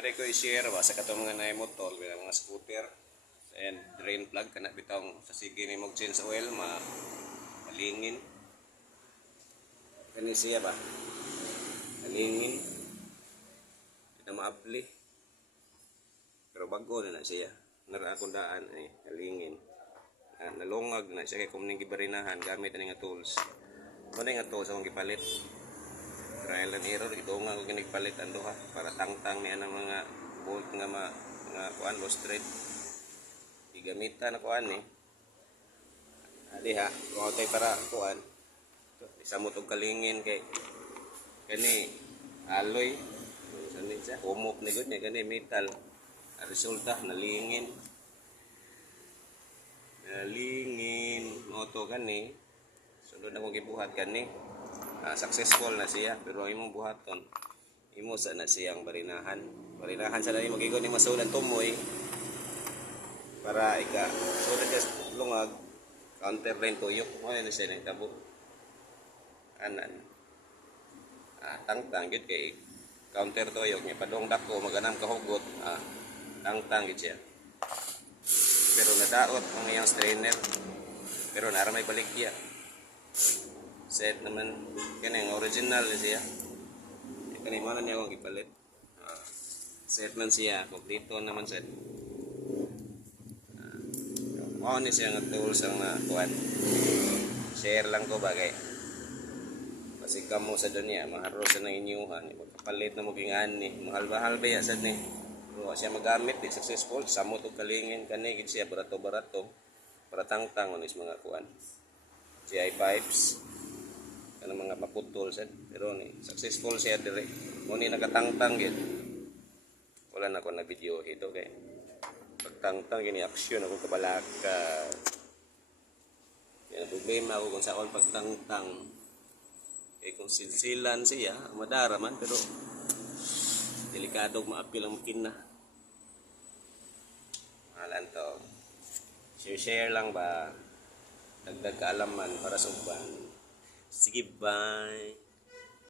Ari ko i-share ba sa katong mga naay motor, mga scooter and drain plug kana bitong sa sige ni mog change oil malingin. Kani siya ba? Malingin. Di na maapli. Pero bago na siya. Nara akong daan ay malingin. Nalungag na siya kay kung ning gibarinahan gamit ani nga tools. Ano nga tools akong gipalit? Trial and error idunga ko ginigpalit ando ha para tangtang niya ng mga bolt nga kuan low straight igamitan na kuan ali ha kung tay para kuan isa mo tog kalingin kay kani alloy sanit sa humok ni gud niya kani metal resulta nalingin moto kani sunod akong gibuhat kani successful na siya pero imong buhaton imo sa na siyang barinahan sa dali magigon ni masulan tumoy para ika sulat ka lungag counter line tuyok mo na siya ng tabo anan tangtang gid kay counter tuyok niya padong dako maganang kahugot tangtang gid siya pero nadaot ang iyang strainer pero nara may baligya set naman kani original siya kani man niya akong gipalit set man siya kompleto naman set ni siya nga tools ang kuan share lang ko bagay kasi kamo sa dunya maharo sa nang inyuhan pagkapalit na mo gingani mahal-mahal ba ya sad ni kung siya magamit di successful samot og kalingin kani gid siya barato para tangtang onis mga kuan GI pipes kana mga maputol sad pero ni successful siya dire mo ni nakatangtang gid wala na ko na video ito kay pagtangtang gini action ako kabalaka yan problema ako kung sa akong pagtangtang kay kung silsilan siya madara man pero delikado maapil ang makina malan to share lang ba dagdag kaalaman para sa uban. Sige, bye.